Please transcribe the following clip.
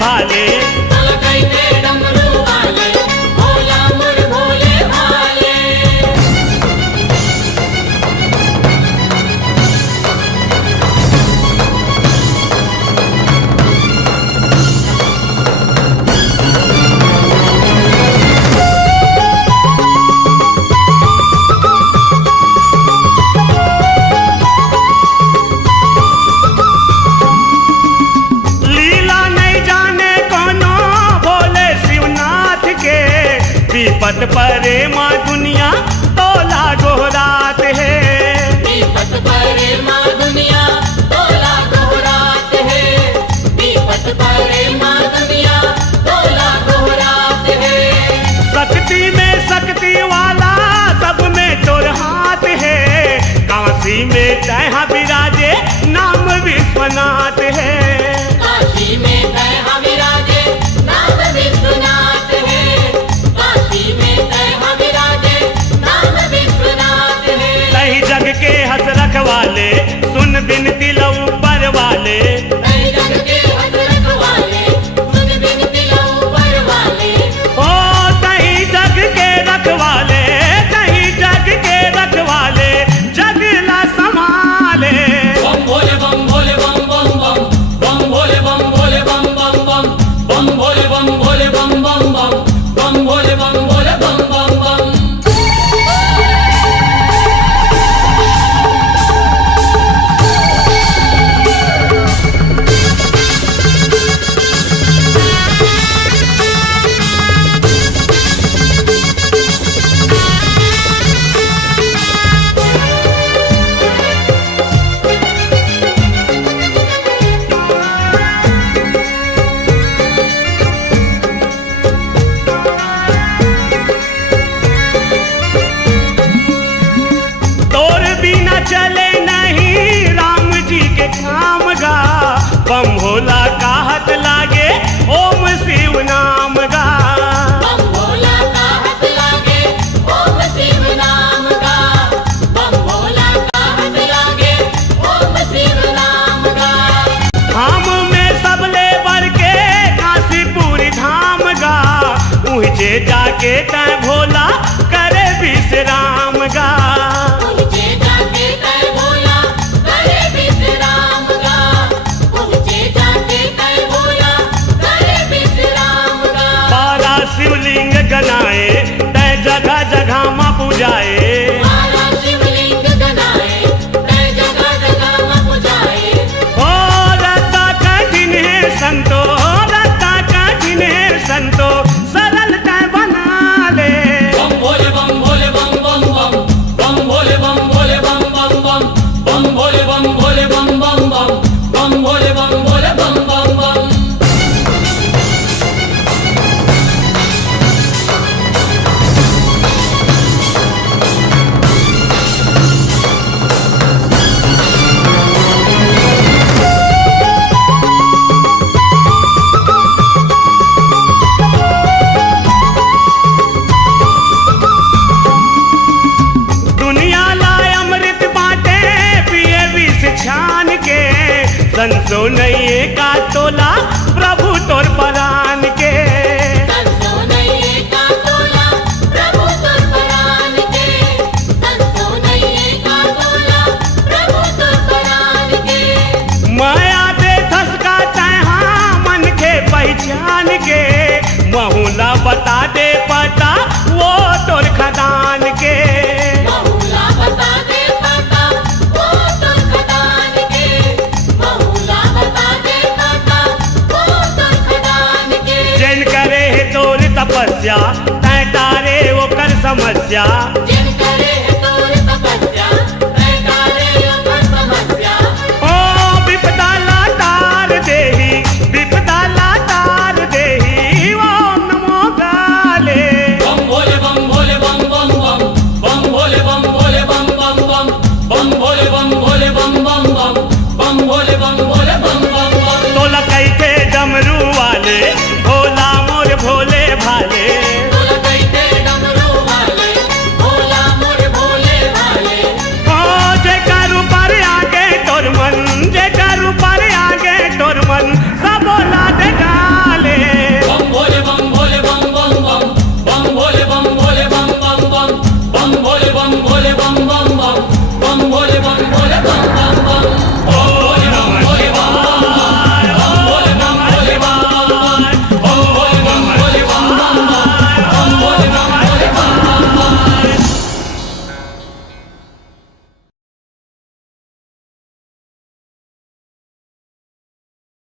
भाले, डमरू वाले, भोला मोर भोले भाले। लीला नहीं जाने कोनो भोले शिवनाथ के, विपत परे माँ दुनिया तोला गोहरात है। विपत परे माँ दुनिया तोला गोहरात है, विपत परे माँ दुनिया तोला गोहरात है। शक्ति में शक्ति वाला सब में तोर हाथ है, काशी में तैहा विराजे नाम विश्वनाथ है। काशी में तैहा विराजे नाम विश्वनाथ है, काशी में तैहा विराजे नाम विश्वनाथ है। कहीं जग के हंस रखवाले, सुन बिनती लो ऊपर वाले, कहीं जग के हंस रखवाले, सुन बिनती लो ऊपर वाले। ओ कहीं जग के रखवाले, कहीं जग के रखवाले, जग ला संभाले। बम भोले बम भोले बम बम बम, बम भोले बम भोले बम बम बम, बम भोले बम भोले बम बम बम, बम भोले बम भोले बम बम बम। तोर बिना चले नहीं राम जी के काम गा, बम भोला कहत लागे ओम शिव नाम गा। बम भोला का हाथ लागे ओम शिव नाम का, बम भोला का हाथ लागे ओम शिव नाम का। धाम में सब ले बर के काशीपुर धाम गा, ऊँचे जाके तय भोला करे विश्राम गा। पहुँचे जाके तय भोला करे विश्राम का, पहुँचे जाके तय भोला करे विश्राम का। बारा शिवलिंग गनाए तय जगह जगह माँ पूजाए, बारा शिवलिंग गनाए, तय जगह जगह माँ पुजाए। ओ रत्ता कठिन है संतो, रत्ता कठिन है संतो, सरल तय बना ले। बम भोले बम भोले बम बम बम, बम भोले बम भोले बम बम बम, बम भोले बम भोले बम बम बम, बम भोले बम भोले बम बम बम। दुनिया लाए अमृत बाटे पिए विष छान के, संतो नहीं का तोला प्रभु तोर परान के। संतो नहीं का तोला प्रभु तोर परान के, संतो नहीं का तोला प्रभु तोर परान के। माया दे धसका तैहा मन के पहचान के, महुला बता दे पता वो तोर खदान के। बहुला बता दे पता वो तोर खदान के, बहुला बता दे पता वो तोर खदान के। जैन करे है तोर तपस्या तय तारे वो कर समस्या,